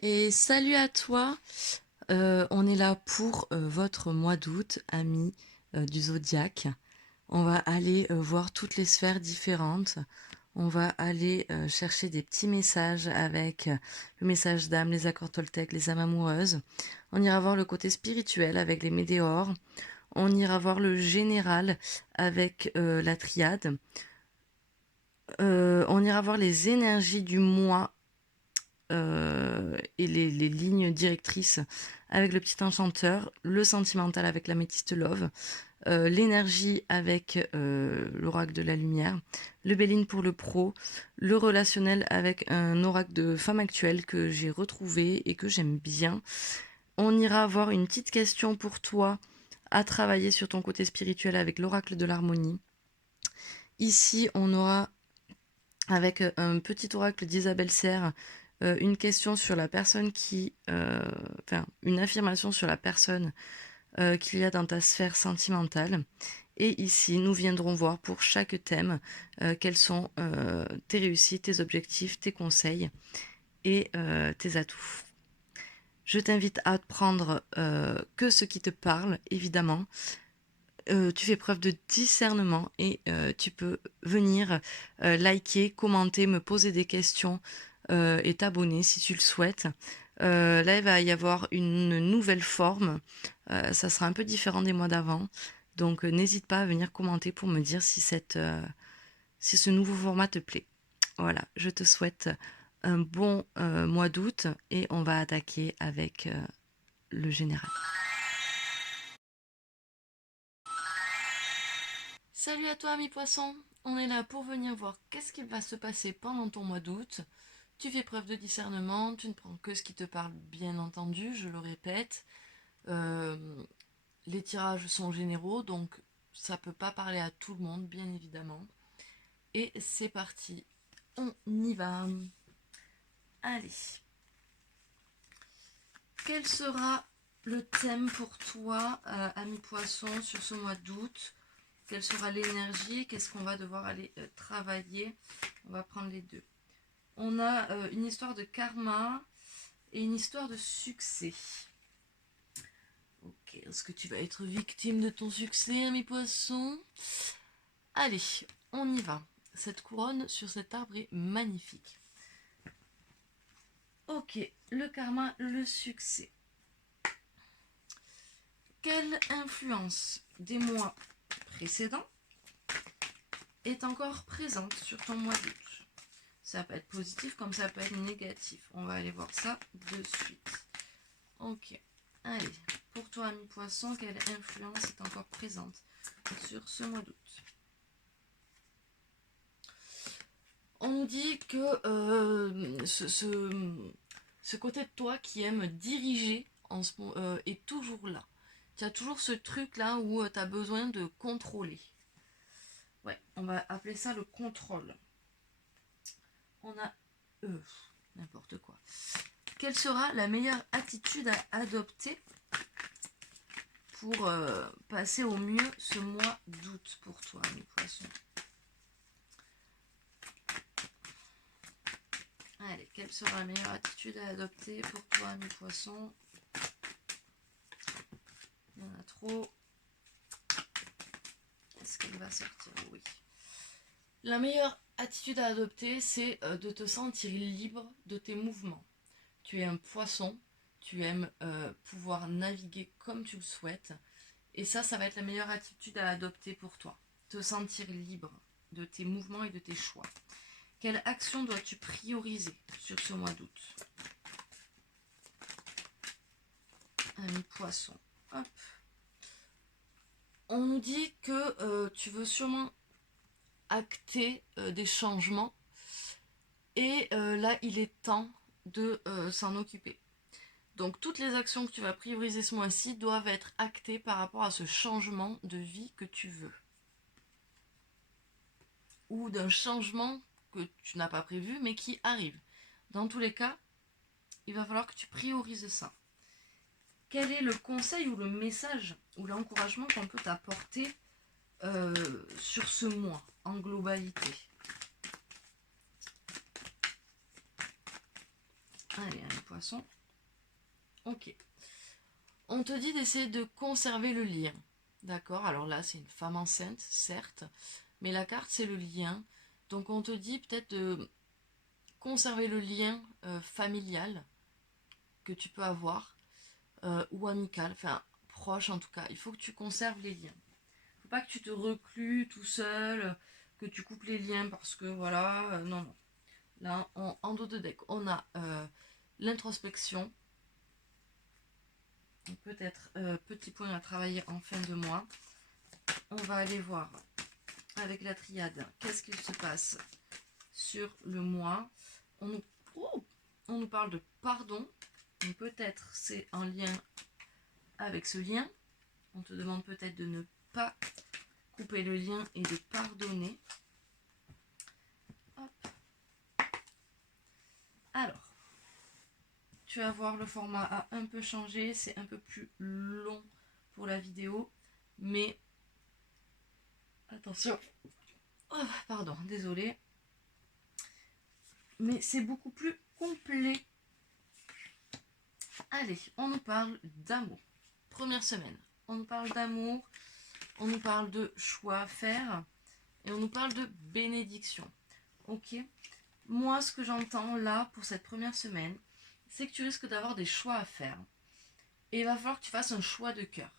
Et salut à toi. On est là pour votre mois d'août, amis du zodiaque. On va aller voir toutes les sphères différentes. On va aller chercher des petits messages avec le message d'âme, les accords Toltec, les âmes amoureuses. On ira voir le côté spirituel avec les météores. On ira voir le général avec la triade. On ira voir les énergies du mois et les lignes directrices avec le petit enchanteur, le sentimental avec l'améthyste love, l'énergie avec l'oracle de la lumière, le Béline pour le pro, le relationnel avec un oracle de femme actuelle que j'ai retrouvé et que j'aime bien. On ira avoir une petite question pour toi à travailler sur ton côté spirituel avec l'oracle de l'harmonie. Ici, on aura avec un petit oracle d'Isabelle Serre, une question sur la personne enfin, une affirmation sur la personne qu'il y a dans ta sphère sentimentale. Et ici, nous viendrons voir pour chaque thème quelles sont tes réussites, tes objectifs, tes conseils et tes atouts. Je t'invite à prendre que ce qui te parle, évidemment. Tu fais preuve de discernement et tu peux venir liker, commenter, me poser des questions et t'abonner si tu le souhaites. Là, il va y avoir une nouvelle forme. Ça sera un peu différent des mois d'avant. Donc, n'hésite pas à venir commenter pour me dire si ce nouveau format te plaît. Voilà, je te souhaite un bon mois d'août et on va attaquer avec le général. Salut à toi, ami poisson. On est là pour venir voir qu'est-ce qui va se passer pendant ton mois d'août. Tu fais preuve de discernement, tu ne prends que ce qui te parle, bien entendu, je le répète. Euh, les tirages sont généraux, donc ça peut pas parler à tout le monde, bien évidemment. Et c'est parti, on y va. Allez, quel sera le thème pour toi, ami poisson, sur ce mois d'août? Quelle sera l'énergie? Qu'est-ce qu'on va devoir aller travailler? On va prendre les deux. On a une histoire de karma et une histoire de succès. Ok, est-ce que tu vas être victime de ton succès, ami poisson? Allez, on y va. Cette couronne sur cet arbre est magnifique. Ok, le karma, le succès. Quelle influence des mois précédents est encore présente sur ton mois d'août? Ça peut être positif comme ça peut être négatif. On va aller voir ça de suite. Ok. Allez, pour toi, ami poisson, quelle influence est encore présente sur ce mois d'août? On nous dit que ce côté de toi qui aime diriger est toujours là. Tu as toujours ce truc là où tu as besoin de contrôler. Ouais, on va appeler ça le contrôle. On a n'importe quoi. Quelle sera la meilleure attitude à adopter pour passer au mieux ce mois d'août pour toi, mes poissons? Allez, quelle sera la meilleure attitude à adopter pour toi, mes poissons? Il y en a trop. Est-ce qu'elle va sortir? Oui. La meilleure attitude à adopter, c'est de te sentir libre de tes mouvements. Tu es un poisson, tu aimes pouvoir naviguer comme tu le souhaites. Et ça va être la meilleure attitude à adopter pour toi. Te sentir libre de tes mouvements et de tes choix. Quelle action dois-tu prioriser sur ce mois d'août? Ami poisson. Hop. On nous dit que tu veux sûrement acter des changements et là il est temps de s'en occuper. Donc toutes les actions que tu vas prioriser ce mois-ci doivent être actées par rapport à ce changement de vie que tu veux. Ou d'un changement que tu n'as pas prévu mais qui arrive. Dans tous les cas, il va falloir que tu priorises ça. Quel est le conseil ou le message ou l'encouragement qu'on peut t'apporter sur ce mois en globalité? Allez, un poisson. Ok. On te dit d'essayer de conserver le lien. D'accord? Alors là, c'est une femme enceinte, certes. Mais la carte, c'est le lien. Donc on te dit peut-être de conserver le lien familial que tu peux avoir. Ou amical. Enfin, proche en tout cas. Il faut que tu conserves les liens. Faut pas que tu te reclues tout seul, que tu coupes les liens parce que voilà. Non, non. Là, en dos de deck, on a l'introspection. Peut-être petit point à travailler en fin de mois. On va aller voir avec la triade qu'est-ce qu'il se passe sur le mois. On nous parle de pardon. Donc peut-être c'est en lien avec ce lien. On te demande peut-être de ne pas couper le lien et de pardonner. Hop. Alors, tu vas voir, le format a un peu changé, c'est un peu plus long pour la vidéo, mais attention, oh, pardon, désolé, mais c'est beaucoup plus complet. Allez, on nous parle d'amour. Première semaine, on nous parle d'amour, on nous parle de choix à faire et on nous parle de bénédiction. Ok, moi ce que j'entends là pour cette première semaine, c'est que tu risques d'avoir des choix à faire. Et il va falloir que tu fasses un choix de cœur.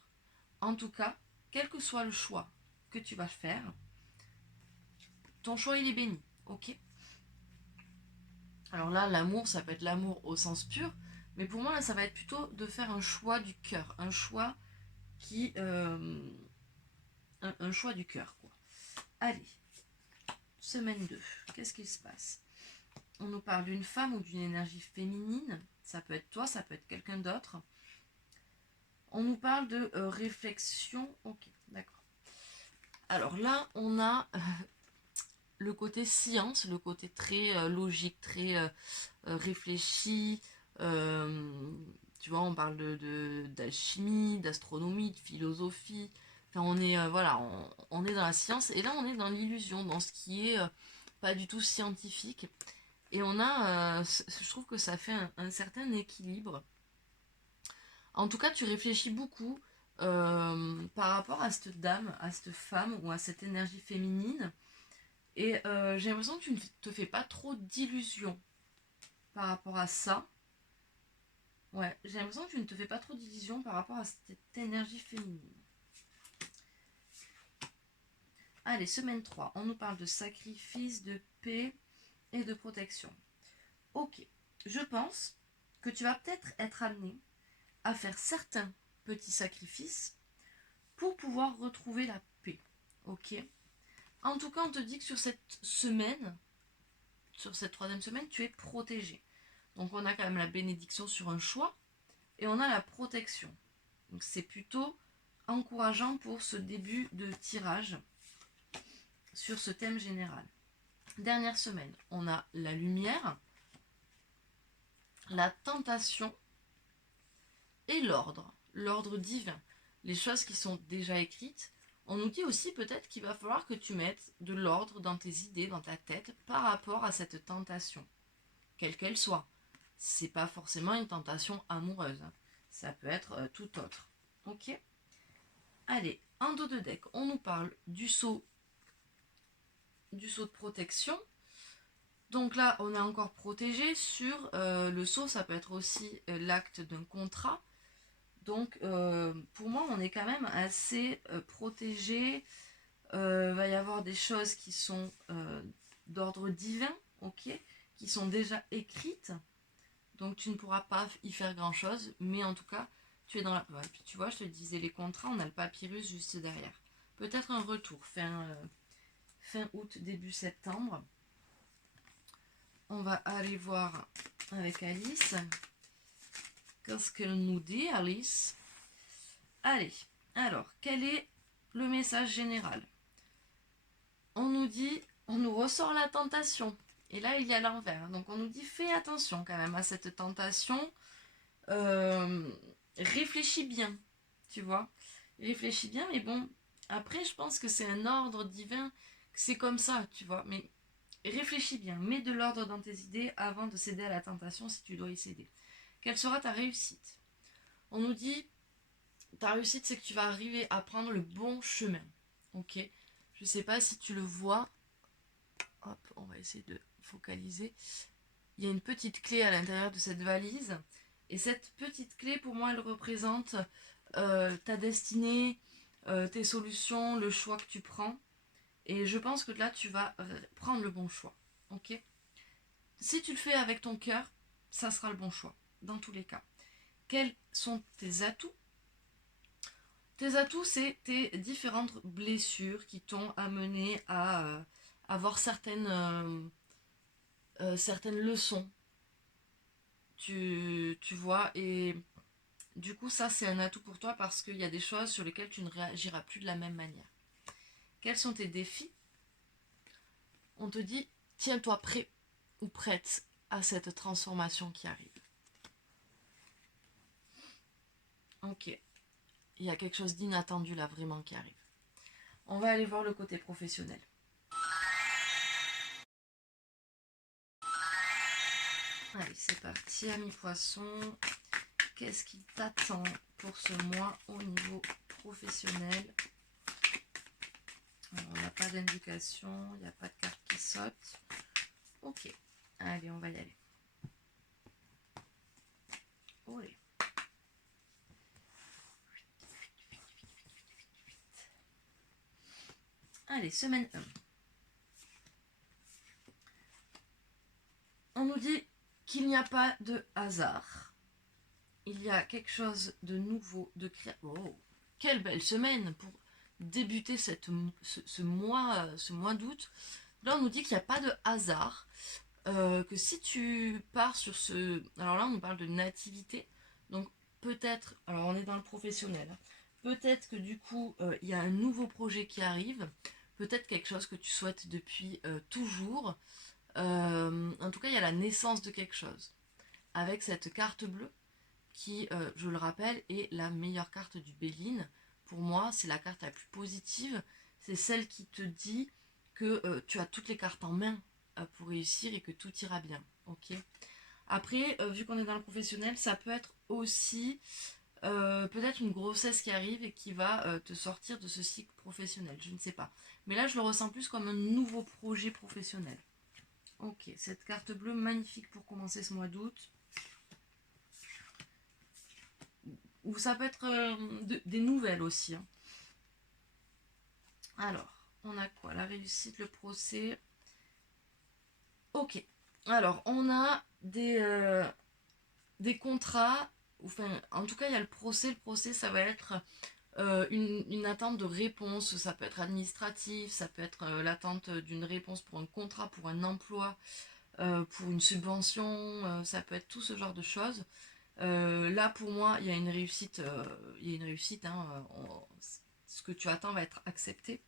En tout cas, quel que soit le choix que tu vas faire, ton choix il est béni. Ok? Alors là, l'amour, ça peut être l'amour au sens pur, mais pour moi, là, ça va être plutôt de faire un choix du cœur. Un choix qui. Un choix du cœur, quoi. Allez, semaine 2. Qu'est-ce qu'il se passe? On nous parle d'une femme ou d'une énergie féminine. Ça peut être toi, ça peut être quelqu'un d'autre. On nous parle de réflexion. Ok, d'accord. Alors là, on a le côté science, le côté très logique, très réfléchi. Tu vois, on parle d'alchimie, d'astronomie, de philosophie. Enfin, on est voilà, on est dans la science et là on est dans l'illusion, dans ce qui est pas du tout scientifique. Et on a, je trouve que ça fait un certain équilibre. En tout cas, tu réfléchis beaucoup par rapport à cette dame, à cette femme ou à cette énergie féminine. Et j'ai l'impression que tu ne te fais pas trop d'illusions par rapport à ça. Ouais, j'ai l'impression que tu ne te fais pas trop d'illusions par rapport à cette énergie féminine. Allez, semaine 3, on nous parle de sacrifice, de paix et de protection. Ok, je pense que tu vas peut-être être amené à faire certains petits sacrifices pour pouvoir retrouver la paix. Ok. En tout cas, on te dit que sur cette semaine, sur cette troisième semaine, tu es protégé. Donc on a quand même la bénédiction sur un choix et on a la protection. Donc c'est plutôt encourageant pour ce début de tirage sur ce thème général. Dernière semaine, on a la lumière, la tentation et l'ordre divin. Les choses qui sont déjà écrites. On nous dit aussi peut-être qu'il va falloir que tu mettes de l'ordre dans tes idées, dans ta tête, par rapport à cette tentation, quelle qu'elle soit. C'est pas forcément une tentation amoureuse. Ça peut être tout autre. Ok? Allez, en dos de deck, on nous parle du saut de protection. Donc là, on est encore protégé sur le saut, ça peut être aussi l'acte d'un contrat. Donc pour moi, on est quand même assez protégé. Va y avoir des choses qui sont d'ordre divin, ok, qui sont déjà écrites. Donc tu ne pourras pas y faire grand chose, mais en tout cas, tu es dans la. Ouais, puis tu vois, je te disais les contrats, on a le papyrus juste derrière. Peut-être un retour fin août, début septembre. On va aller voir avec Alice. Qu'est-ce qu'elle nous dit, Alice? Allez, alors, quel est le message général? On nous dit, on nous ressort la tentation. Et là, il y a l'envers. Donc, on nous dit, fais attention quand même à cette tentation. Réfléchis bien, tu vois. Réfléchis bien, mais bon, après, je pense que c'est un ordre divin, que c'est comme ça, tu vois. Mais Réfléchis bien, mets de l'ordre dans tes idées avant de céder à la tentation si tu dois y céder. Quelle sera ta réussite? On nous dit, ta réussite, c'est que tu vas arriver à prendre le bon chemin. Ok? Je sais pas si tu le vois. Hop, on va essayer de focaliser. Il y a une petite clé à l'intérieur de cette valise. Et cette petite clé, pour moi, elle représente ta destinée, tes solutions, le choix que tu prends. Et je pense que là, tu vas prendre le bon choix. Ok? Si tu le fais avec ton cœur, ça sera le bon choix, dans tous les cas. Quels sont tes atouts? Tes atouts, c'est tes différentes blessures qui t'ont amené à avoir certaines leçons. Tu vois, et du coup, ça, c'est un atout pour toi parce qu'il y a des choses sur lesquelles tu ne réagiras plus de la même manière. Quels sont tes défis? On te dit, tiens-toi prêt ou prête à cette transformation qui arrive. Ok, il y a quelque chose d'inattendu là vraiment qui arrive. On va aller voir le côté professionnel. Allez, c'est parti, ami poisson. Qu'est-ce qui t'attend pour ce mois au niveau professionnel? Alors, il n'y a pas d'indication, il n'y a pas de carte qui saute. Ok, allez, on va y aller. Olé. Allez, semaine 1. On nous dit qu'il n'y a pas de hasard. Il y a quelque chose de nouveau, de créatif. Oh, quelle belle semaine pour débuter ce mois d'août. Là, on nous dit qu'il n'y a pas de hasard. Que si tu pars sur ce... Alors là, on nous parle de nativité. Donc peut-être... Alors on est dans le professionnel. Hein. Peut-être que du coup, il y a un nouveau projet qui arrive. Peut-être quelque chose que tu souhaites depuis toujours. En tout cas, il y a la naissance de quelque chose. Avec cette carte bleue qui, je le rappelle, est la meilleure carte du Béline. Pour moi, c'est la carte la plus positive. C'est celle qui te dit que tu as toutes les cartes en main pour réussir et que tout ira bien. Ok. Après, vu qu'on est dans le professionnel, ça peut être aussi peut-être une grossesse qui arrive et qui va te sortir de ce cycle professionnel. Je ne sais pas. Mais là, je le ressens plus comme un nouveau projet professionnel. Ok, cette carte bleue magnifique pour commencer ce mois d'août. Ou ça peut être des nouvelles aussi. Hein. Alors, on a quoi? La réussite, le procès. Ok. Alors, on a des contrats. Enfin, en tout cas, il y a le procès. Le procès, ça va être une attente de réponse. Ça peut être administratif, ça peut être l'attente d'une réponse pour un contrat, pour un emploi, pour une subvention. Ça peut être tout ce genre de choses. Là, pour moi, il y a une réussite. Il y a une réussite. Hein, ce que tu attends va être accepté.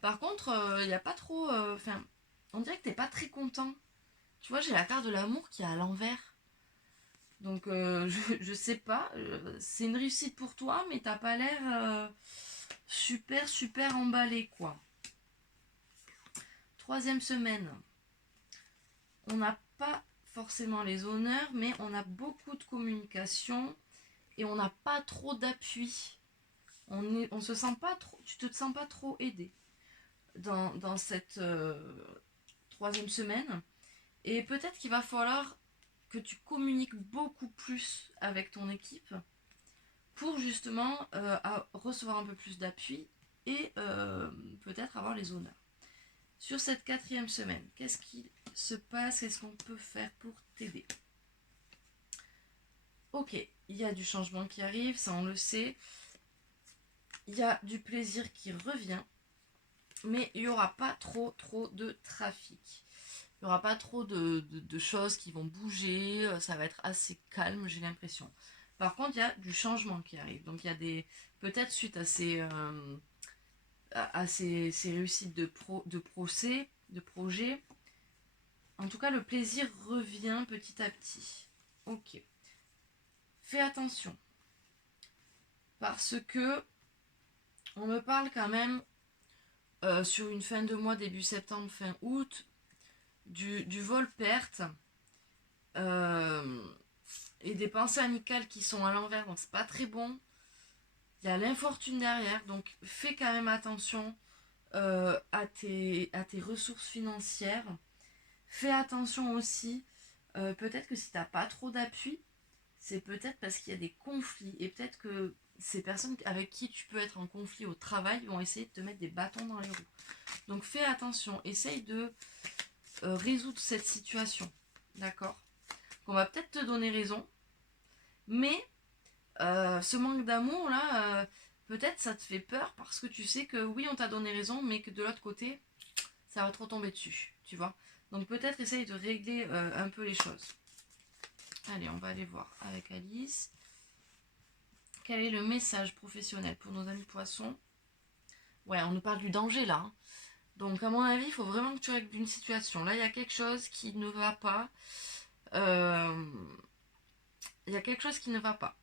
Par contre, il n'y a pas trop. Enfin, on dirait que t'es pas très content. Tu vois, j'ai la carte de l'amour qui est à l'envers. Donc, je sais pas. C'est une réussite pour toi, mais t'as pas l'air super, super emballé, quoi. Troisième semaine. On n'a pas forcément les honneurs, mais on a beaucoup de communication et on n'a pas trop d'appui. On se sent pas trop. Tu te sens pas trop aidé dans cette troisième semaine. Et peut-être qu'il va falloir que tu communiques beaucoup plus avec ton équipe pour justement recevoir un peu plus d'appui et peut-être avoir les honneurs. Sur cette quatrième semaine, qu'est-ce qui se passe? Qu'est-ce qu'on peut faire pour t'aider? Ok, il y a du changement qui arrive, ça on le sait. Il y a du plaisir qui revient, mais il n'y aura pas trop de trafic. Il n'y aura pas trop de choses qui vont bouger, ça va être assez calme, j'ai l'impression. Par contre, il y a du changement qui arrive. Donc, il y a des. Peut-être suite à ces réussites de procès, de projets. En tout cas, le plaisir revient petit à petit. Ok. Fais attention. Parce que on me parle quand même sur une fin de mois, début septembre, fin août, du vol-perte et des pensées amicales qui sont à l'envers, donc c'est pas très bon. Il y a l'infortune derrière, donc fais quand même attention à tes ressources financières. Fais attention aussi, peut-être que si t'as pas trop d'appui, c'est peut-être parce qu'il y a des conflits et peut-être que ces personnes avec qui tu peux être en conflit au travail vont essayer de te mettre des bâtons dans les roues. Donc fais attention, essaye de résoudre cette situation, d'accord? On va peut-être te donner raison, mais ce manque d'amour là, peut-être ça te fait peur parce que tu sais que oui on t'a donné raison, mais que de l'autre côté, ça va trop tomber dessus, tu vois. Donc peut-être essaye de régler un peu les choses. Allez, on va aller voir avec Alice. Quel est le message professionnel pour nos amis poissons? Ouais, on nous parle du danger là, hein. Donc à mon avis, il faut vraiment que tu règles une situation. Là, il y a quelque chose qui ne va pas. Il y a quelque chose qui ne va pas.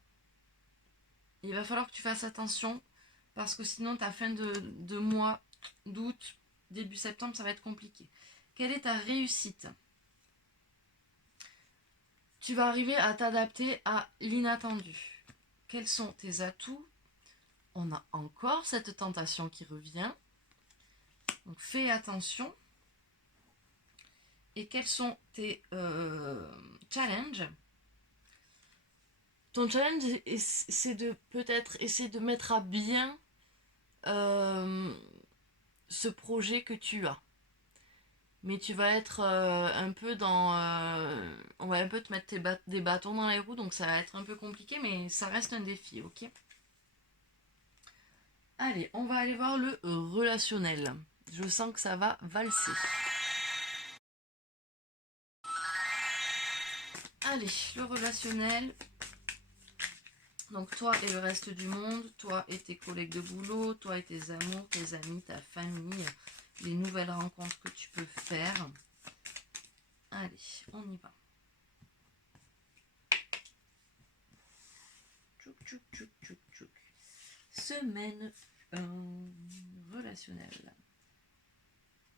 Il va falloir que tu fasses attention parce que sinon ta fin de mois d'août, début septembre, ça va être compliqué. Quelle est ta réussite? Tu vas arriver à t'adapter à l'inattendu. Quels sont tes atouts? On a encore cette tentation qui revient. Donc fais attention. Et quels sont tes challenges? Ton challenge, c'est de peut-être essayer de mettre à bien ce projet que tu as. Mais tu vas être un peu dans... on va un peu te mettre des bâtons dans les roues, donc ça va être un peu compliqué, mais ça reste un défi, ok? Allez, on va aller voir le relationnel. Je sens que ça va valser. Allez, le relationnel. Donc toi et le reste du monde, toi et tes collègues de boulot, toi et tes amours, tes amis, ta famille, les nouvelles rencontres que tu peux faire. Allez, on y va. Tchouk, tchouk, tchouk, tchouk, tchouk. Semaine relationnelle.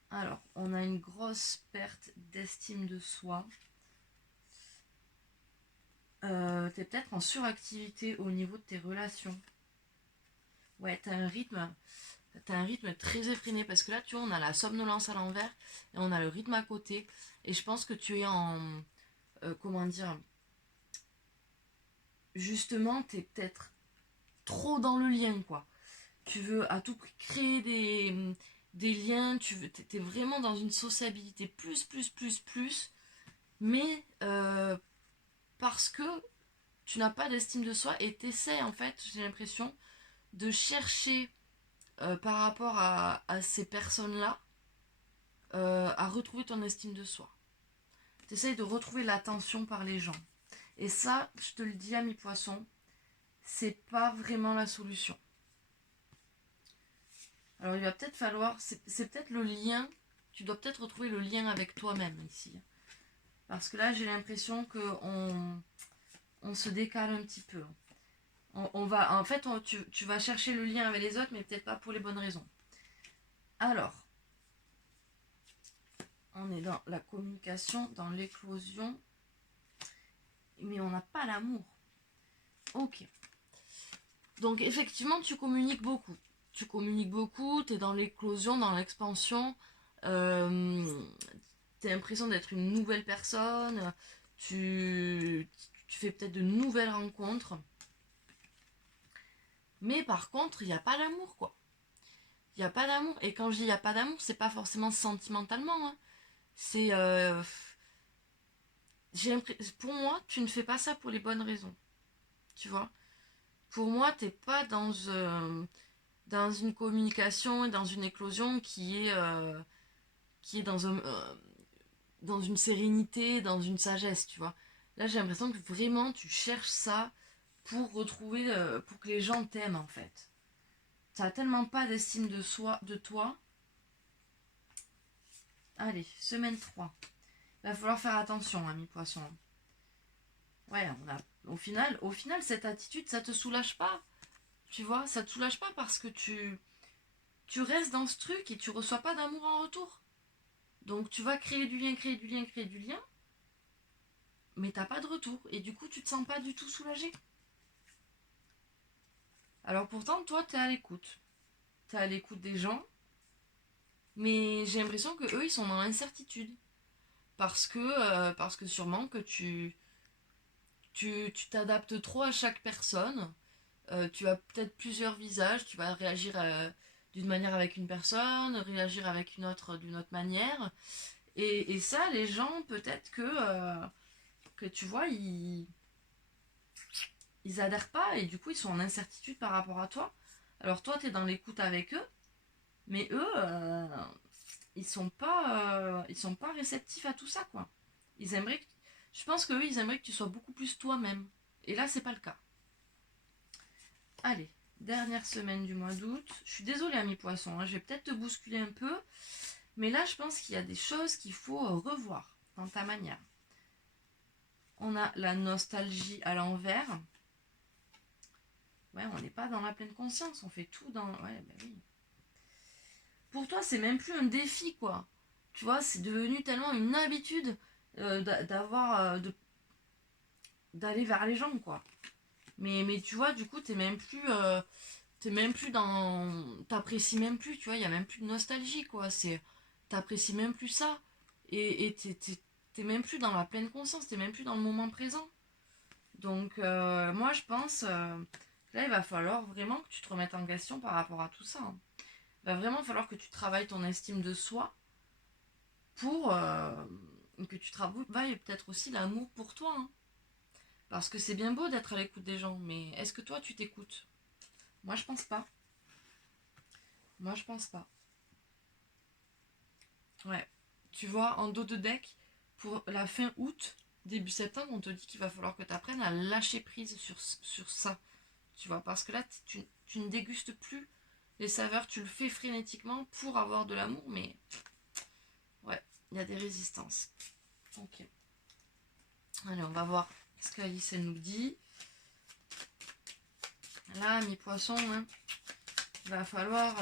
Alors, on a une grosse perte d'estime de soi. T'es peut-être en suractivité au niveau de tes relations. Ouais, t'as un rythme très effréné parce que là, tu vois, on a la somnolence à l'envers et on a le rythme à côté. Et je pense que tu es en... comment dire? Justement, t'es peut-être trop dans le lien, quoi. Tu veux à tout prix créer des liens, t'es vraiment dans une sociabilité plus. Mais parce que tu n'as pas d'estime de soi et t'essaies, en fait, j'ai l'impression, de chercher par rapport à ces personnes-là à retrouver ton estime de soi. Tu essayes de retrouver l'attention par les gens. Et ça, je te le dis, ami poisson, c'est pas vraiment la solution. Alors il va peut-être falloir, c'est peut-être le lien, tu dois peut-être retrouver le lien avec toi-même ici. Parce que là, j'ai l'impression qu'on se décale un petit peu. En fait, tu vas chercher le lien avec les autres, mais peut-être pas pour les bonnes raisons. Alors, on est dans la communication, dans l'éclosion, mais on n'a pas l'amour. Ok. Donc effectivement, tu communiques beaucoup. Tu communiques beaucoup, tu es dans l'éclosion, dans l'expansion. Tu as l'impression d'être une nouvelle personne. Tu fais peut-être de nouvelles rencontres. Mais par contre, il n'y a pas d'amour, quoi. Il n'y a pas d'amour. Et quand je dis il n'y a pas d'amour, c'est pas forcément sentimentalement, hein. C'est... pour moi, tu ne fais pas ça pour les bonnes raisons. Tu vois? Pour moi, t'es pas dans une communication et dans une éclosion qui est dans une sérénité, dans une sagesse, tu vois. Là, j'ai l'impression que vraiment tu cherches ça pour retrouver, pour que les gens t'aiment en fait. T'as tellement pas d'estime de soi, de toi. Allez, semaine 3. Il va falloir faire attention, ami poisson. Ouais, au final, cette attitude, ça te soulage pas. Tu vois, ça te soulage pas parce que tu restes dans ce truc et tu reçois pas d'amour en retour. Donc tu vas créer du lien, créer du lien, créer du lien, mais t'as pas de retour. Et du coup, tu te sens pas du tout soulagé. Alors pourtant, toi, t'es à l'écoute. T'es à l'écoute des gens, mais j'ai l'impression que eux, ils sont dans l'incertitude. Parce que sûrement que tu t'adaptes trop à chaque personne. Tu as peut-être plusieurs visages, tu vas réagir d'une manière avec une personne, réagir avec une autre d'une autre manière. Et ça, les gens, peut-être que tu vois, ils adhèrent pas et du coup, ils sont en incertitude par rapport à toi. Alors toi, tu es dans l'écoute avec eux, mais eux, ils sont pas réceptifs à tout ça, quoi. Ils aimeraient que- Je pense qu'eux, ils aimeraient que tu sois beaucoup plus toi-même. Et là, c'est pas le cas. Allez, dernière semaine du mois d'août. Je suis désolée, ami poisson, hein, je vais peut-être te bousculer un peu, mais là, je pense qu'il y a des choses qu'il faut revoir dans ta manière. On a la nostalgie à l'envers. Ouais, on n'est pas dans la pleine conscience, on fait tout dans... Ouais, ben oui. Pour toi, c'est même plus un défi, quoi. Tu vois, c'est devenu tellement une habitude d'aller vers les gens, quoi. Mais tu vois, du coup, t'es même plus dans... T'apprécies même plus, tu vois, il y a même plus de nostalgie, quoi. T'apprécies même plus ça. Et t'es même plus dans la pleine conscience, t'es même plus dans le moment présent. Donc, moi, je pense, là, il va falloir vraiment que tu te remettes en question par rapport à tout ça, hein. Il va vraiment falloir que tu travailles ton estime de soi pour que tu travailles peut-être aussi l'amour pour toi, hein. Parce que c'est bien beau d'être à l'écoute des gens, mais est-ce que toi, tu t'écoutes? Moi, je pense pas. Moi, je pense pas. Ouais. Tu vois, en dos de deck, pour la fin août, début septembre, on te dit qu'il va falloir que tu apprennes à lâcher prise sur ça. Tu vois, parce que là, tu ne dégustes plus les saveurs, tu le fais frénétiquement pour avoir de l'amour, mais ouais, il y a des résistances. Ok. Allez, on va voir ce qu'Alice, elle nous dit. Là, mes poissons, hein, il va falloir,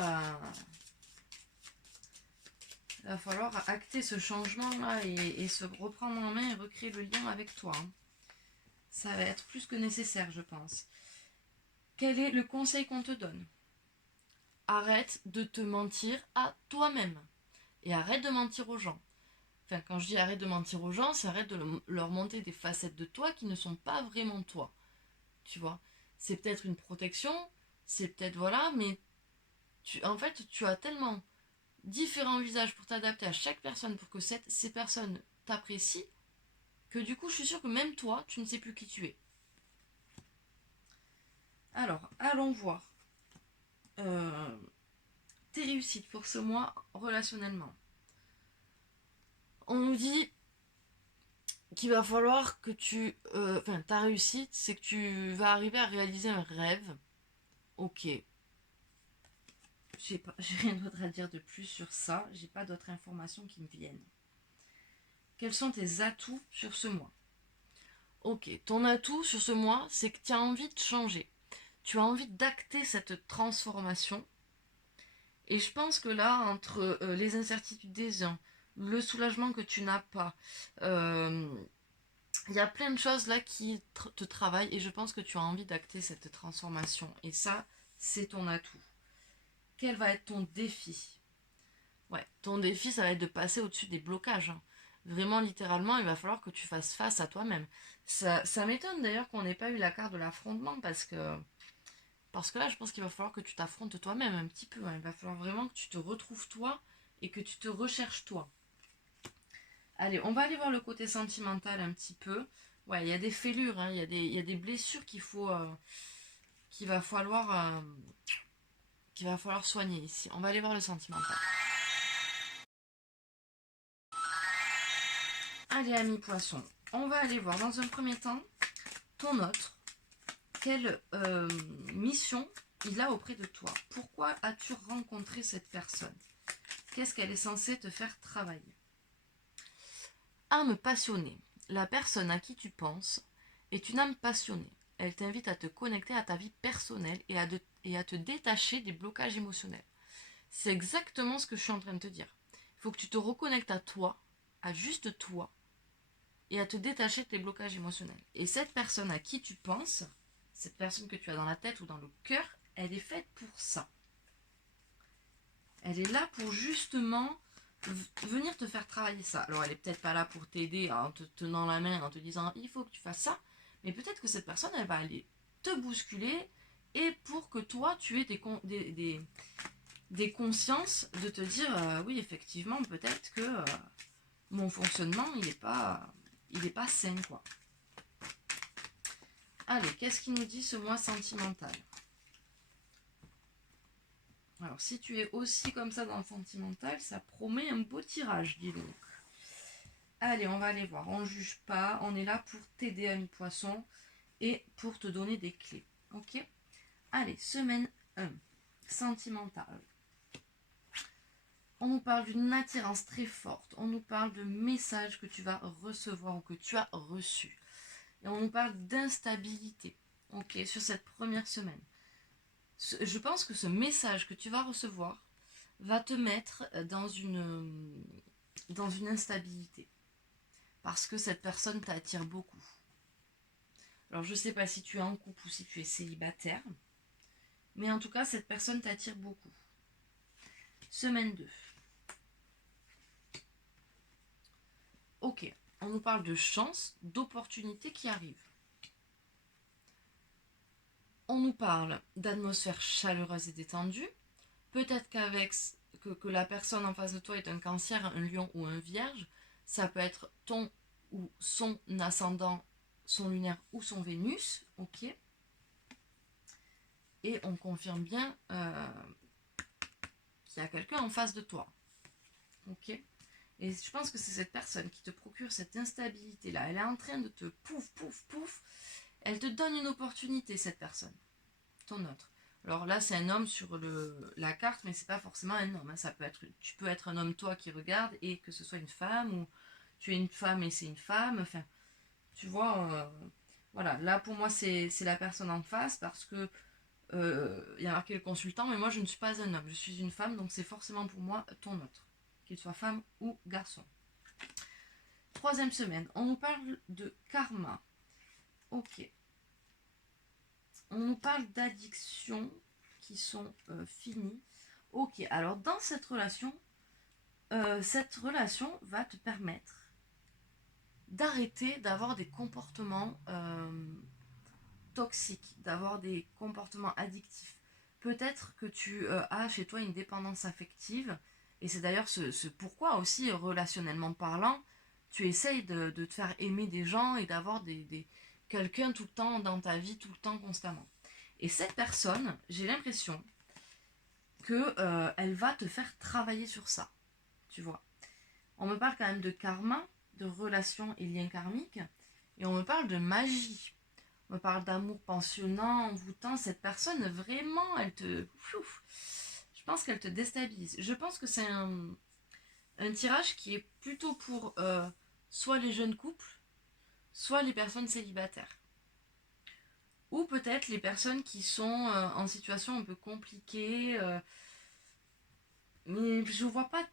acter ce changement-là et se reprendre en main et recréer le lien avec toi, hein. Ça va être plus que nécessaire, je pense. Quel est le conseil qu'on te donne? Arrête de te mentir à toi-même. Et arrête de mentir aux gens. Enfin, quand je dis arrête de mentir aux gens, c'est arrête de leur monter des facettes de toi qui ne sont pas vraiment toi. Tu vois, c'est peut-être une protection, c'est peut-être voilà, mais en fait, tu as tellement différents visages pour t'adapter à chaque personne pour que ces personnes t'apprécient que du coup, je suis sûre que même toi, tu ne sais plus qui tu es. Alors, allons voir euh, tes réussites pour ce mois relationnellement. On nous dit qu'il va falloir que enfin, ta réussite, c'est que tu vas arriver à réaliser un rêve. Ok. J'ai rien d'autre à dire de plus sur ça. J'ai pas d'autres informations qui me viennent. Quels sont tes atouts sur ce mois? Ok, ton atout sur ce mois, c'est que tu as envie de changer. Tu as envie d'acter cette transformation. Et je pense que là, entre les incertitudes des uns, le soulagement que tu n'as pas, euh, il y a plein de choses là qui te travaillent et je pense que tu as envie d'acter cette transformation. Et ça, c'est ton atout. Quel va être ton défi? Ouais, ton défi, ça va être de passer au-dessus des blocages, hein. Vraiment, littéralement, il va falloir que tu fasses face à toi-même. Ça m'étonne d'ailleurs qu'on n'ait pas eu la carte de l'affrontement parce que là, je pense qu'il va falloir que tu t'affrontes toi-même un petit peu, hein. Il va falloir vraiment que tu te retrouves toi et que tu te recherches toi. Allez, on va aller voir le côté sentimental un petit peu. Ouais, il y a des fêlures, hein, il y a des blessures qu'il va falloir, qu'il va falloir soigner ici. On va aller voir le sentimental. Allez, ami poisson, on va aller voir dans un premier temps ton autre. Quelle mission il a auprès de toi? Pourquoi as-tu rencontré cette personne? Qu'est-ce qu'elle est censée te faire travailler? Âme passionnée. La personne à qui tu penses est une âme passionnée. Elle t'invite à te connecter à ta vie personnelle et à te détacher des blocages émotionnels. C'est exactement ce que je suis en train de te dire. Il faut que tu te reconnectes à toi, à juste toi, et à te détacher de tes blocages émotionnels. Et cette personne à qui tu penses, cette personne que tu as dans la tête ou dans le cœur, elle est faite pour ça. Elle est là pour justement venir te faire travailler ça. Alors elle est peut-être pas là pour t'aider en te tenant la main, en te disant il faut que tu fasses ça, mais peut-être que cette personne, elle va aller te bousculer et pour que toi, tu aies des consciences de te dire oui, effectivement, peut-être que mon fonctionnement, il est pas sain, quoi. Allez, qu'est-ce qu'il nous dit ce mois sentimental? Alors, si tu es aussi comme ça dans le sentimental, ça promet un beau tirage, dis donc. Allez, on va aller voir. On ne juge pas. On est là pour t'aider, ami poisson, et pour te donner des clés. Ok? Allez, semaine 1. Sentimentale. On nous parle d'une attirance très forte. On nous parle de messages que tu vas recevoir ou que tu as reçus. Et on nous parle d'instabilité. Ok, sur cette première semaine. Je pense que ce message que tu vas recevoir va te mettre dans une instabilité. Parce que cette personne t'attire beaucoup. Alors je ne sais pas si tu es en couple ou si tu es célibataire. Mais en tout cas, cette personne t'attire beaucoup. Semaine 2. Ok, on nous parle de chance, d'opportunités qui arrivent. On nous parle d'atmosphère chaleureuse et détendue. Peut-être que la personne en face de toi est un cancer, un lion ou un vierge. Ça peut être ton ou son ascendant, son lunaire ou son Vénus. Ok. Et on confirme bien qu'il y a quelqu'un en face de toi. Ok. Et je pense que c'est cette personne qui te procure cette instabilité-là. Elle est en train de te pouf, pouf, pouf. Elle te donne une opportunité, cette personne. Ton autre. Alors là, c'est un homme sur la carte, mais c'est pas forcément un homme. Ça peut être, tu peux être un homme, toi, qui regarde, et que ce soit une femme, ou tu es une femme et c'est une femme. Enfin, tu vois, voilà. Là, pour moi, c'est la personne en face, parce que il y a marqué le consultant, mais moi, je ne suis pas un homme. Je suis une femme, donc c'est forcément pour moi ton autre. Qu'il soit femme ou garçon. Troisième semaine, on nous parle de karma. Ok. On nous parle d'addictions qui sont finies. Ok, alors dans cette relation va te permettre d'arrêter d'avoir des comportements toxiques, d'avoir des comportements addictifs. Peut-être que tu as chez toi une dépendance affective, et c'est d'ailleurs ce pourquoi aussi, relationnellement parlant, tu essayes de te faire aimer des gens et d'avoir quelqu'un tout le temps dans ta vie, tout le temps, constamment. Et cette personne, j'ai l'impression que elle va te faire travailler sur ça, tu vois. On me parle quand même de karma, de relations et liens karmiques, et on me parle de magie. On me parle d'amour pensionnant, envoûtant. Cette personne, vraiment, elle te... Je pense qu'elle te déstabilise. Je pense que c'est un tirage qui est plutôt pour soit les jeunes couples, soit les personnes célibataires. Ou peut-être les personnes qui sont en situation un peu compliquée. Mais je vois pas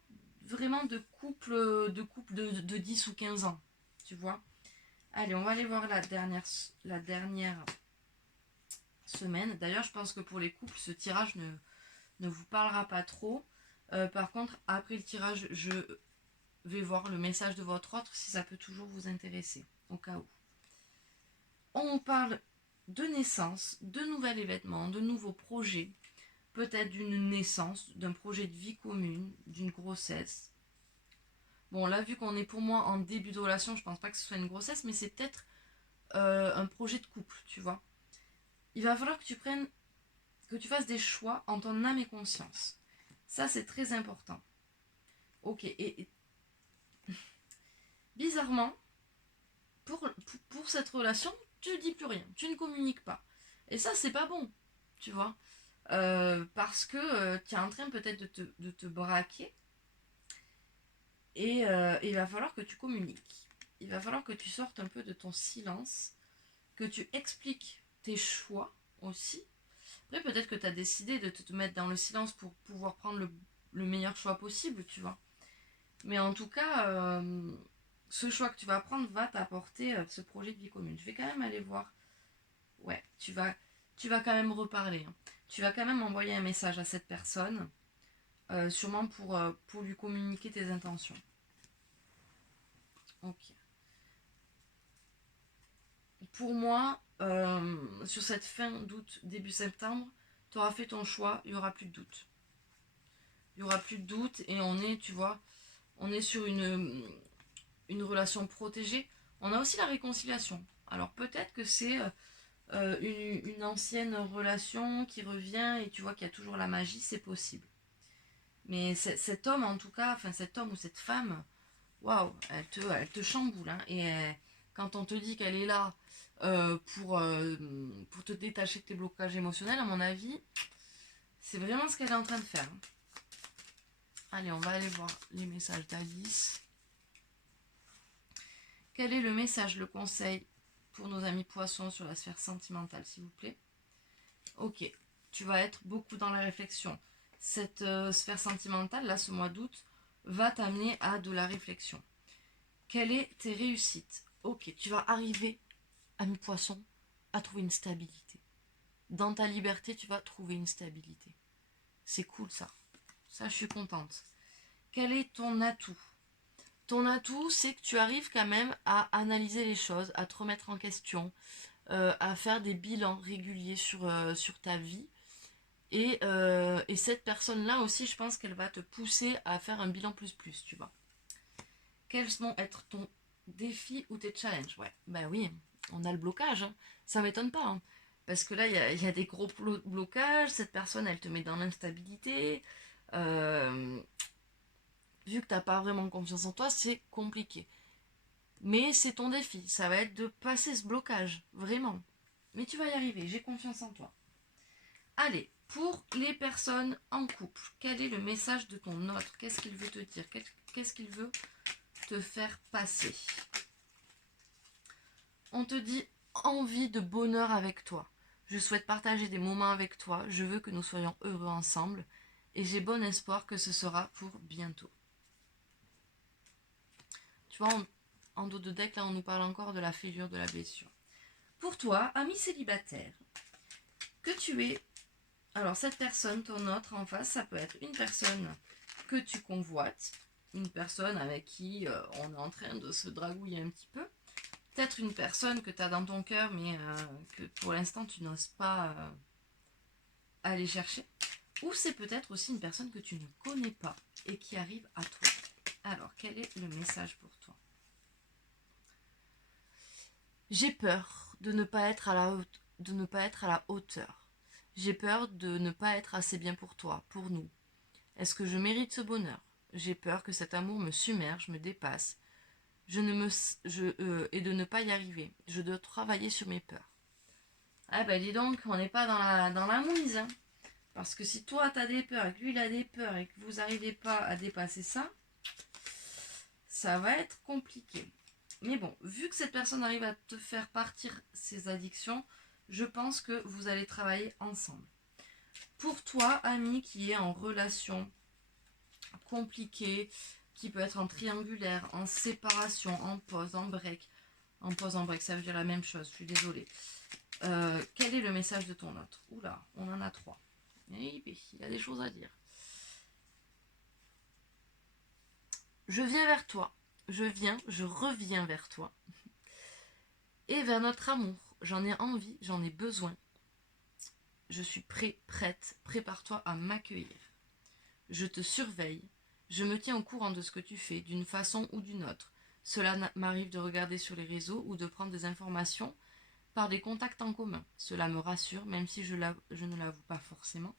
vraiment de couple de 10 ou 15 ans. Tu vois. Allez, on va aller voir la dernière semaine. D'ailleurs, je pense que pour les couples, ce tirage ne vous parlera pas trop. Par contre, après le tirage, je vais voir le message de votre autre si ça peut toujours vous intéresser, au cas où. On parle de naissance, de nouvel événement, de nouveaux projets, peut-être d'une naissance, d'un projet de vie commune, d'une grossesse. Bon, là, vu qu'on est pour moi en début de relation, je pense pas que ce soit une grossesse, mais c'est peut-être un projet de couple, tu vois. Il va falloir que tu fasses des choix en ton âme et conscience. Ça, c'est très important. Ok, et bizarrement, pour cette relation, tu ne dis plus rien, tu ne communiques pas. Et ça, c'est pas bon, tu vois. Parce que tu es en train peut-être de te braquer et il va falloir que tu communiques. Il va falloir que tu sortes un peu de ton silence, que tu expliques tes choix aussi. Après, peut-être que tu as décidé de te mettre dans le silence pour pouvoir prendre le meilleur choix possible, tu vois. Mais en tout cas, ce choix que tu vas prendre va t'apporter ce projet de vie commune. Je vais quand même aller voir. Ouais, tu vas quand même reparler, hein. Tu vas quand même envoyer un message à cette personne, sûrement pour lui communiquer tes intentions. Ok. Pour moi, sur cette fin d'août, début septembre, tu auras fait ton choix, il n'y aura plus de doute. Il n'y aura plus de doute et on est, tu vois, on est sur une relation protégée. On a aussi la réconciliation. Alors peut-être que c'est une ancienne relation qui revient et tu vois qu'il y a toujours la magie, c'est possible. Mais cet homme, en tout cas, enfin cet homme ou cette femme, waouh, elle te chamboule, hein. Quand on te dit qu'elle est là pour te détacher de tes blocages émotionnels, à mon avis, c'est vraiment ce qu'elle est en train de faire, hein. Allez, on va aller voir les messages d'Alice. Quel est le message, le conseil pour nos amis poissons sur la sphère sentimentale, s'il vous plaît? Ok, tu vas être beaucoup dans la réflexion. Cette sphère sentimentale, là, ce mois d'août, va t'amener à de la réflexion. Quelles sont tes réussites? Ok, tu vas arriver, ami poisson, à trouver une stabilité. Dans ta liberté, tu vas trouver une stabilité. C'est cool ça. Ça, je suis contente. Quel est ton atout? Ton atout, c'est que tu arrives quand même à analyser les choses, à te remettre en question, à faire des bilans réguliers sur ta vie. Et cette personne-là aussi, je pense qu'elle va te pousser à faire un bilan plus, tu vois. Quels vont être ton défi ou tes challenges? Ouais, bah oui, on a le blocage, hein. Ça m'étonne pas, hein. Parce que là, il y a des gros blocages. Cette personne, elle te met dans l'instabilité. Euh, Vu que t'as pas vraiment confiance en toi, c'est compliqué. Mais c'est ton défi. Ça va être de passer ce blocage, vraiment. Mais tu vas y arriver, j'ai confiance en toi. Allez, pour les personnes en couple, quel est le message de ton autre? Qu'est-ce qu'il veut te dire? Qu'est-ce qu'il veut te faire passer? On te dit envie de bonheur avec toi. Je souhaite partager des moments avec toi. Je veux que nous soyons heureux ensemble. Et j'ai bon espoir que ce sera pour bientôt. Tu vois, en dos de deck, là, on nous parle encore de la fêlure, de la blessure. Pour toi, ami célibataire, que tu es... Alors, cette personne, ton autre en face, ça peut être une personne que tu convoites, une personne avec qui on est en train de se dragouiller un petit peu. Peut-être une personne que tu as dans ton cœur, mais que pour l'instant, tu n'oses pas aller chercher. Ou c'est peut-être aussi une personne que tu ne connais pas et qui arrive à toi. Alors, quel est le message pour toi? J'ai peur de ne pas être à la hauteur. J'ai peur de ne pas être assez bien pour toi, pour nous. Est-ce que je mérite ce bonheur? J'ai peur que cet amour me submerge, me dépasse. Et de ne pas y arriver. Je dois travailler sur mes peurs. Ah bah dis donc, on n'est pas dans la mouise, hein. Parce que si toi t'as des peurs et que lui il a des peurs et que vous n'arrivez pas à dépasser ça, ça va être compliqué. Mais bon, vu que cette personne arrive à te faire partir ses addictions, je pense que vous allez travailler ensemble. Pour toi, ami qui est en relation compliquée, qui peut être en triangulaire, en séparation, en pause, en break. En pause, en break, ça veut dire la même chose, je suis désolée. Quel est le message de ton autre? Oula, on en a 3. Il y a des choses à dire. Je viens vers toi. Je reviens vers toi. Et vers notre amour. J'en ai envie, j'en ai besoin. Je suis prêt, prête. Prépare-toi à m'accueillir. Je te surveille. Je me tiens au courant de ce que tu fais, d'une façon ou d'une autre. Cela m'arrive de regarder sur les réseaux ou de prendre des informations par des contacts en commun. Cela me rassure, même si je ne l'avoue pas forcément.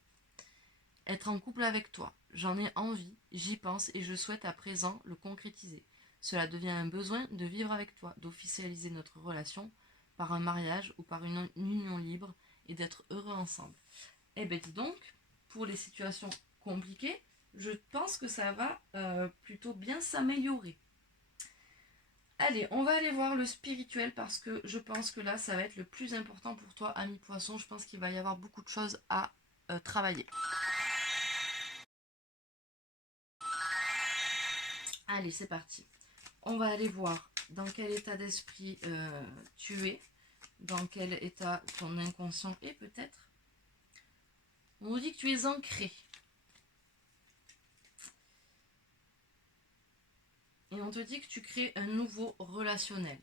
Être en couple avec toi, j'en ai envie, j'y pense et je souhaite à présent le concrétiser. Cela devient un besoin de vivre avec toi, d'officialiser notre relation par un mariage ou par une union libre et d'être heureux ensemble. Eh ben dis donc, pour les situations compliquées, je pense que ça va plutôt bien s'améliorer. Allez, on va aller voir le spirituel parce que je pense que là, ça va être le plus important pour toi, ami poisson. Je pense qu'il va y avoir beaucoup de choses à travailler. Allez, c'est parti. On va aller voir dans quel état d'esprit tu es, dans quel état ton inconscient est peut-être. On nous dit que tu es ancré. Et on te dit que tu crées un nouveau relationnel.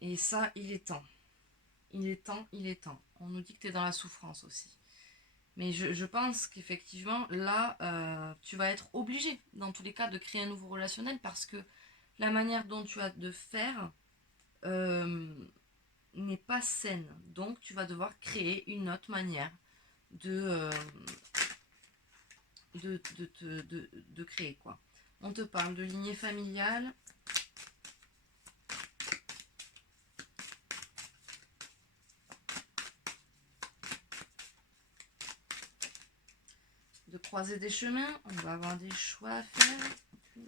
Et ça, il est temps. Il est temps, il est temps. On nous dit que tu es dans la souffrance aussi. Mais je pense qu'effectivement, là, tu vas être obligé, dans tous les cas, de créer un nouveau relationnel parce que la manière dont tu as de faire n'est pas saine. Donc, tu vas devoir créer une autre manière de, de créer, quoi. On te parle de lignée familiale. De croiser des chemins. On va avoir des choix à faire.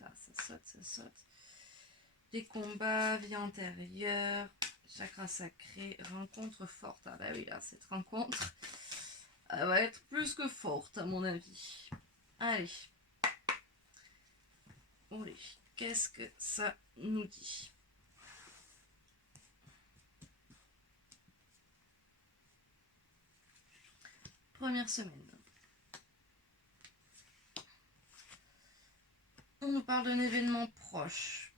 Là, ça saute, ça saute. Des combats, vie antérieure, chakra sacré, rencontre forte. Ah bah oui, là, cette rencontre, elle va être plus que forte, à mon avis. Allez. Allez, qu'est-ce que ça nous dit? Première semaine. On nous parle d'un événement proche.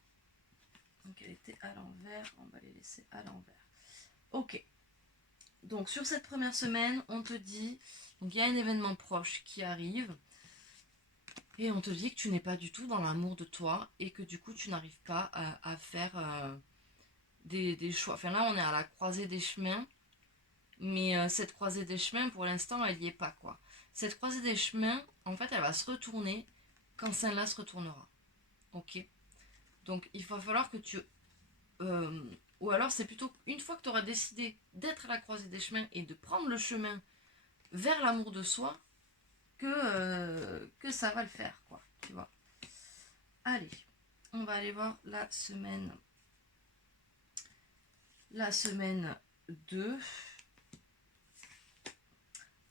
Donc elle était à l'envers, on va les laisser à l'envers. Ok. Donc sur cette première semaine, on te dit, donc il y a un événement proche qui arrive. Et on te dit que tu n'es pas du tout dans l'amour de toi et que du coup tu n'arrives pas à faire des choix. Enfin là on est à la croisée des chemins, mais cette croisée des chemins pour l'instant elle n'y est pas quoi. Cette croisée des chemins en fait elle va se retourner quand celle-là se retournera. Ok. Donc il va falloir que tu... ou alors c'est plutôt une fois que tu auras décidé d'être à la croisée des chemins et de prendre le chemin vers l'amour de soi que ça va le faire quoi. Tu vois. Allez, on va aller voir la semaine 2.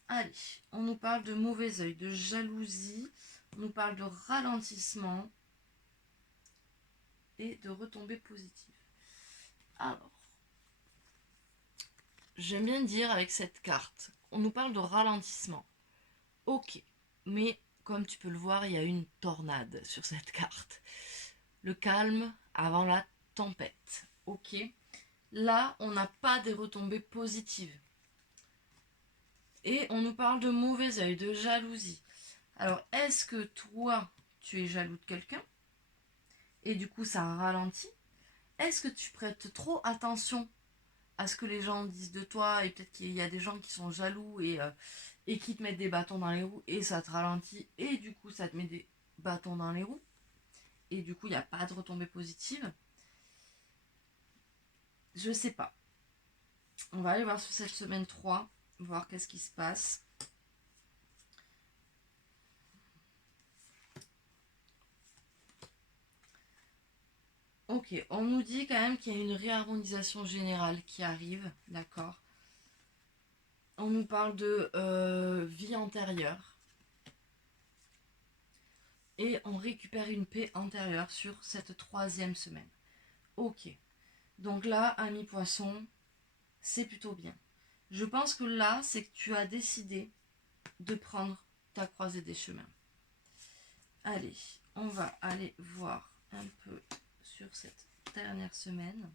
Allez, on nous parle de mauvais œil, de jalousie, on nous parle de ralentissement et de retombées positives. Alors, j'aime bien dire avec cette carte, on nous parle de ralentissement. Ok, mais comme tu peux le voir, il y a une tornade sur cette carte. Le calme avant la tempête. Ok, là, on n'a pas des retombées positives. Et on nous parle de mauvais œil, de jalousie. Alors, est-ce que toi, tu es jaloux de quelqu'un et du coup, ça ralentit? Est-ce que tu prêtes trop attention à ce que les gens disent de toi et peut-être qu'il y a des gens qui sont jaloux et qui te mettent des bâtons dans les roues et ça te ralentit et du coup, ça te met des bâtons dans les roues et du coup, il n'y a pas de retombée positive? Je sais pas. On va aller voir sur cette semaine 3, voir qu'est-ce qui se passe. Ok, on nous dit quand même qu'il y a une réharmonisation générale qui arrive, d'accord. On nous parle de vie antérieure. Et on récupère une paix antérieure sur cette 3e semaine. Ok, donc là, ami poisson, c'est plutôt bien. Je pense que là, c'est que tu as décidé de prendre ta croisée des chemins. Allez, on va aller voir un peu sur cette dernière semaine.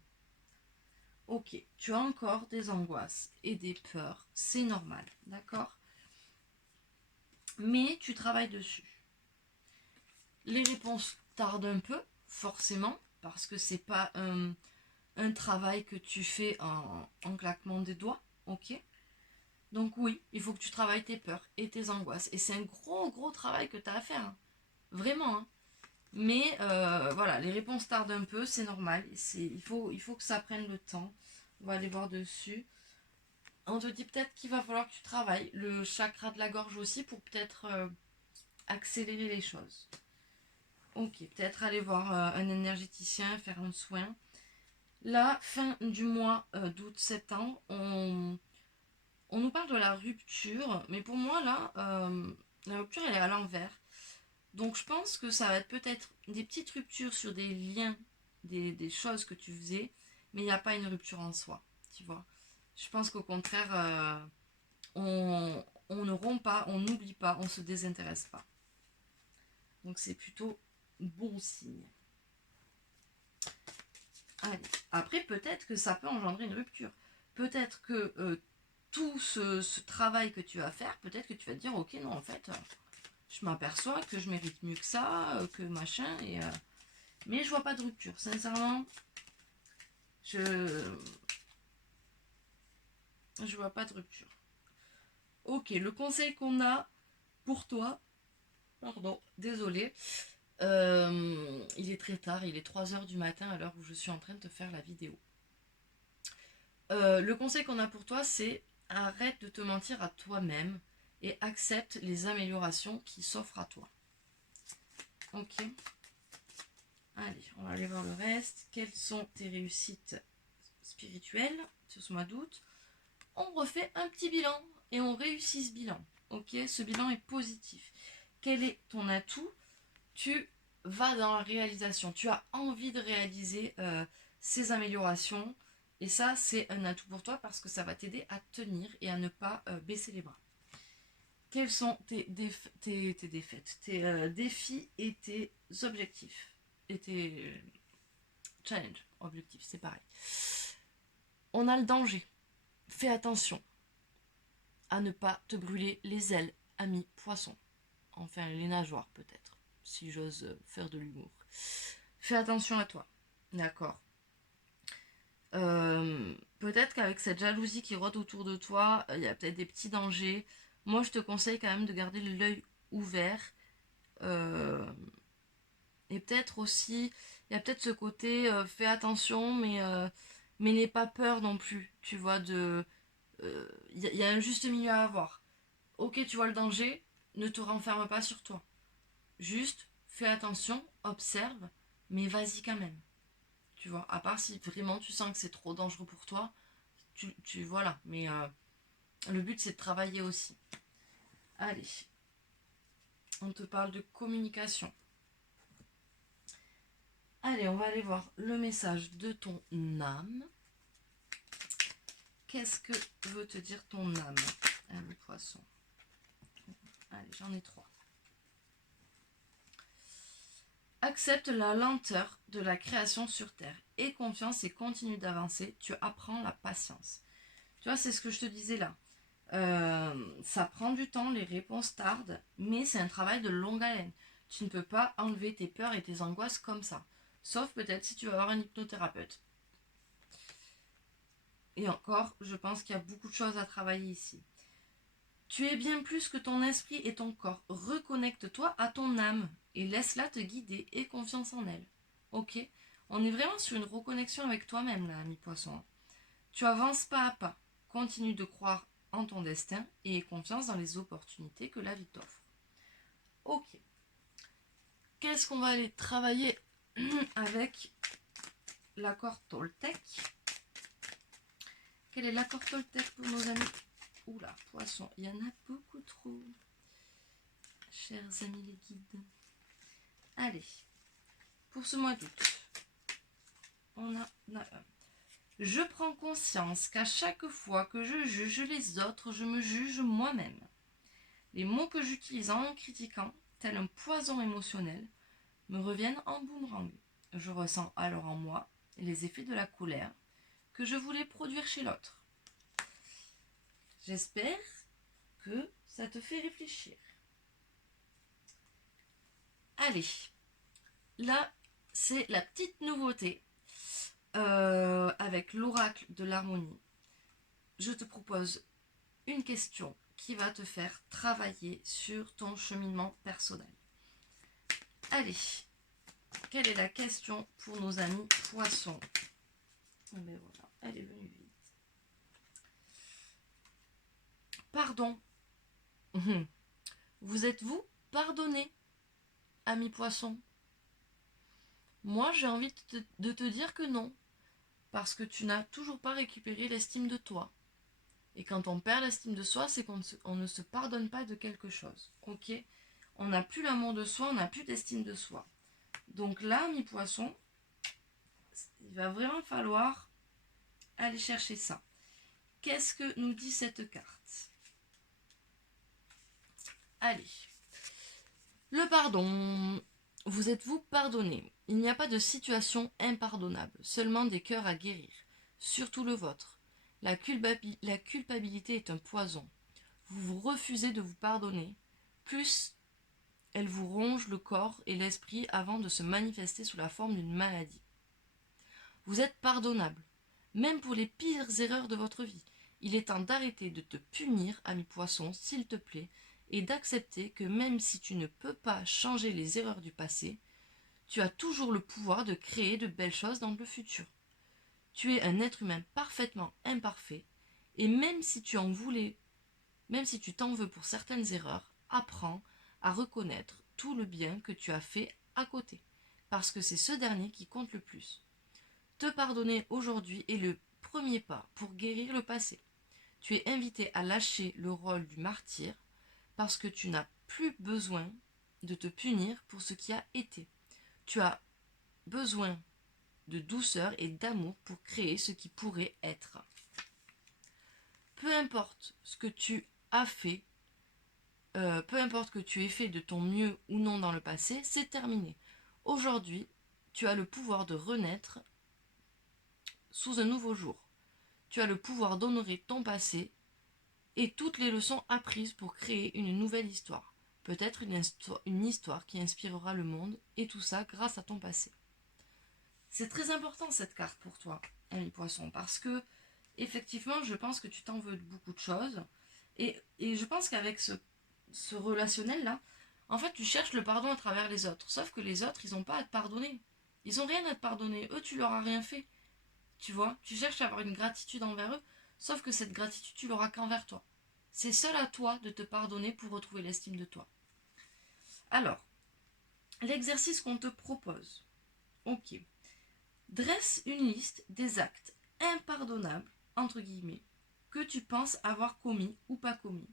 Ok, tu as encore des angoisses et des peurs, c'est normal, d'accord? Mais tu travailles dessus. Les réponses tardent un peu, forcément, parce que c'est pas un travail que tu fais en claquement des doigts, ok? Donc oui, il faut que tu travailles tes peurs et tes angoisses. Et c'est un gros travail que tu as à faire, hein. Vraiment, hein. Mais voilà, les réponses tardent un peu, c'est normal. Il faut que ça prenne le temps. On va aller voir dessus. On te dit peut-être qu'il va falloir que tu travailles le chakra de la gorge aussi pour peut-être accélérer les choses. Ok, peut-être aller voir un énergéticien, faire un soin. La fin du mois d'août-septembre, on nous parle de la rupture, mais pour moi là, la rupture elle est à l'envers. Donc je pense que ça va être peut-être des petites ruptures sur des liens, des choses que tu faisais, mais il n'y a pas une rupture en soi, tu vois. Je pense qu'au contraire, on ne rompt pas, on n'oublie pas, on se désintéresse pas. Donc c'est plutôt bon signe. Allez. Après, peut-être que ça peut engendrer une rupture. Peut-être que tout ce travail que tu vas faire, peut-être que tu vas te dire, ok, non, en fait, je m'aperçois que je mérite mieux que ça, que machin, mais je vois pas de rupture. Sincèrement, je vois pas de rupture. Ok, le conseil qu'on a pour toi, pardon, désolé, il est très tard, il est 3 h du matin à l'heure où je suis en train de te faire la vidéo. Le conseil qu'on a pour toi, c'est arrête de te mentir à toi-même et accepte les améliorations qui s'offrent à toi. Ok. Allez, on va aller voir le reste. Quelles sont tes réussites spirituelles sur ce mois d'août? On refait un petit bilan et on réussit ce bilan. Ok, ce bilan est positif. Quel est ton atout? Tu vas dans la réalisation. Tu as envie de réaliser ces améliorations. Et ça, c'est un atout pour toi parce que ça va t'aider à tenir et à ne pas baisser les bras. Quels sont tes défaites, tes défis et tes objectifs? Et tes challenges, objectifs, c'est pareil. On a le danger. Fais attention à ne pas te brûler les ailes, ami poisson. Enfin, les nageoires peut-être, si j'ose faire de l'humour. Fais attention à toi, d'accord. Peut-être qu'avec cette jalousie qui rôde autour de toi, il y a peut-être des petits dangers. Moi, je te conseille quand même de garder l'œil ouvert. Euh, et peut-être aussi, il y a peut-être ce côté, fais attention, mais n'aie pas peur non plus. Tu vois, y a un juste milieu à avoir. Ok, tu vois le danger, ne te renferme pas sur toi. Juste, fais attention, observe, mais vas-y quand même. Tu vois, à part si vraiment tu sens que c'est trop dangereux pour toi, voilà. Mais le but c'est de travailler aussi. Allez, on te parle de communication. Allez, on va aller voir le message de ton âme. Qu'est-ce que veut te dire ton âme, ami poisson? Allez, j'en ai 3. Accepte la lenteur de la création sur Terre. Aie confiance et continue d'avancer. Tu apprends la patience. Tu vois, c'est ce que je te disais là. Ça prend du temps, les réponses tardent, mais c'est un travail de longue haleine. Tu ne peux pas enlever tes peurs et tes angoisses comme ça. Sauf peut-être si tu vas avoir un hypnothérapeute. Et encore, je pense qu'il y a beaucoup de choses à travailler ici. Tu es bien plus que ton esprit et ton corps. Reconnecte-toi à ton âme et laisse-la te guider et confiance en elle. Ok? On est vraiment sur une reconnexion avec toi-même là, ami poisson. Tu avances pas à pas. Continue de croire en ton destin et aie confiance dans les opportunités que la vie t'offre. Ok. Qu'est-ce qu'on va aller travailler avec l'accord Toltec? Quel est l'accord Toltec pour nos amis? Oula, poisson, il y en a beaucoup trop. Chers amis les guides. Allez, pour ce mois d'août, on a un. Je prends conscience qu'à chaque fois que je juge les autres, je me juge moi-même. Les mots que j'utilise en me critiquant, tel un poison émotionnel, me reviennent en boomerang. Je ressens alors en moi les effets de la colère que je voulais produire chez l'autre. J'espère que ça te fait réfléchir. Allez, là, c'est la petite nouveauté avec l'oracle de l'harmonie. Je te propose une question qui va te faire travailler sur ton cheminement personnel. Allez, quelle est la question pour nos amis poissons? Ben voilà, elle est venue vite. Pardon. Vous êtes-vous pardonné, ami poisson? Moi, j'ai envie de te dire que non, parce que tu n'as toujours pas récupéré l'estime de toi. Et quand on perd l'estime de soi, c'est qu'on ne se pardonne pas de quelque chose. Ok? On n'a plus l'amour de soi, on n'a plus d'estime de soi. Donc là, mes poissons, il va vraiment falloir aller chercher ça. Qu'est-ce que nous dit cette carte? Allez. Le pardon. Vous êtes-vous pardonné? Il n'y a pas de situation impardonnable, seulement des cœurs à guérir, surtout le vôtre. La culpabilité est un poison. Vous vous refusez de vous pardonner, plus elle vous ronge le corps et l'esprit avant de se manifester sous la forme d'une maladie. Vous êtes pardonnable, même pour les pires erreurs de votre vie. Il est temps d'arrêter de te punir, ami poisson, s'il te plaît, et d'accepter que même si tu ne peux pas changer les erreurs du passé, tu as toujours le pouvoir de créer de belles choses dans le futur. Tu es un être humain parfaitement imparfait, et même si tu t'en veux pour certaines erreurs, apprends à reconnaître tout le bien que tu as fait à côté, parce que c'est ce dernier qui compte le plus. Te pardonner aujourd'hui est le premier pas pour guérir le passé. Tu es invité à lâcher le rôle du martyr parce que tu n'as plus besoin de te punir pour ce qui a été. Tu as besoin de douceur et d'amour pour créer ce qui pourrait être. Peu importe ce que tu as fait, peu importe que tu aies fait de ton mieux ou non dans le passé, c'est terminé. Aujourd'hui, tu as le pouvoir de renaître sous un nouveau jour. Tu as le pouvoir d'honorer ton passé et toutes les leçons apprises pour créer une nouvelle histoire. Peut-être une histoire qui inspirera le monde, et tout ça grâce à ton passé. C'est très important cette carte pour toi, ami poisson, parce que effectivement, je pense que tu t'en veux de beaucoup de choses. Et je pense qu'avec ce relationnel-là, en fait, tu cherches le pardon à travers les autres. Sauf que les autres, ils n'ont pas à te pardonner. Ils n'ont rien à te pardonner. Eux, tu leur as rien fait. Tu vois, tu cherches à avoir une gratitude envers eux, sauf que cette gratitude, tu l'auras qu'envers toi. C'est seul à toi de te pardonner pour retrouver l'estime de toi. Alors, l'exercice qu'on te propose. Ok. Dresse une liste des actes impardonnables, entre guillemets, que tu penses avoir commis ou pas commis.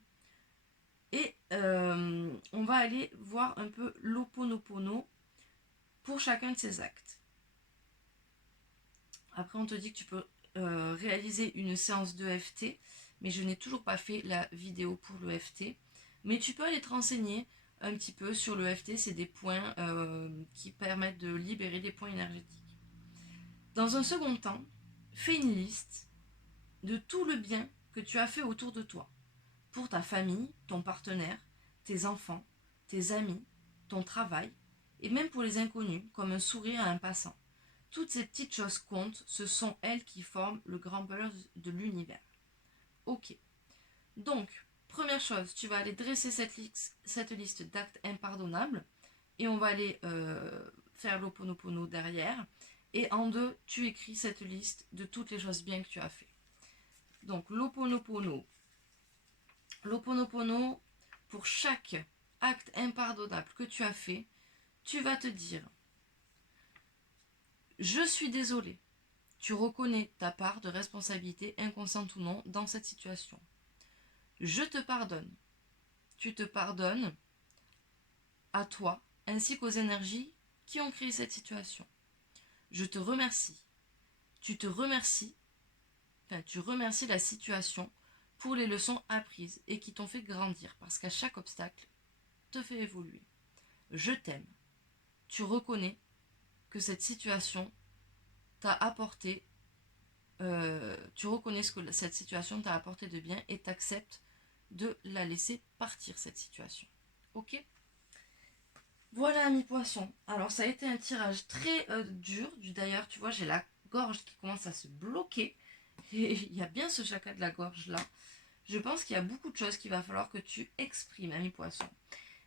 Et on va aller voir un peu l'Ho'oponopono pour chacun de ces actes. Après, on te dit que tu peux réaliser une séance de d'EFT, mais je n'ai toujours pas fait la vidéo pour l'EFT. Mais tu peux aller te renseigner un petit peu sur l'EFT, c'est des points qui permettent de libérer des points énergétiques. Dans un second temps, fais une liste de tout le bien que tu as fait autour de toi, pour ta famille, ton partenaire, tes enfants, tes amis, ton travail, et même pour les inconnus, comme un sourire à un passant. Toutes ces petites choses comptent, ce sont elles qui forment le grand bonheur de l'univers. Ok. Donc, première chose, tu vas aller dresser cette liste d'actes impardonnables et on va aller faire l'Ho'oponopono derrière. Et en deux, tu écris cette liste de toutes les choses bien que tu as fait. Donc, l'Ho'oponopono. L'Ho'oponopono, pour chaque acte impardonnable que tu as fait, tu vas te dire « Je suis désolé ». Tu reconnais ta part de responsabilité, inconsciente ou non, dans cette situation. Je te pardonne. Tu te pardonnes à toi, ainsi qu'aux énergies qui ont créé cette situation. Je te remercie. Tu remercies la situation pour les leçons apprises et qui t'ont fait grandir, parce qu'à chaque obstacle te fait évoluer. Je t'aime. Tu reconnais que cette situation t'a apporté tu reconnais ce que cette situation t'a apporté de bien et t'acceptes de la laisser partir, cette situation. Ok? Voilà, ami poisson. Alors, ça a été un tirage très dur. D'ailleurs, tu vois, j'ai la gorge qui commence à se bloquer. Et il y a bien ce chakra de la gorge là. Je pense qu'il y a beaucoup de choses qu'il va falloir que tu exprimes, ami poisson.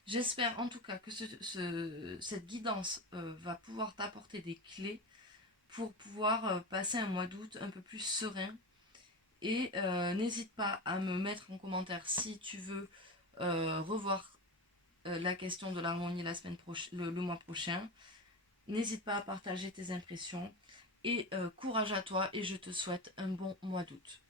J'espère en tout cas que cette guidance va pouvoir t'apporter des clés pour pouvoir passer un mois d'août un peu plus serein. Et n'hésite pas à me mettre en commentaire si tu veux revoir la question de l'harmonie le mois prochain. N'hésite pas à partager tes impressions. Et courage à toi et je te souhaite un bon mois d'août.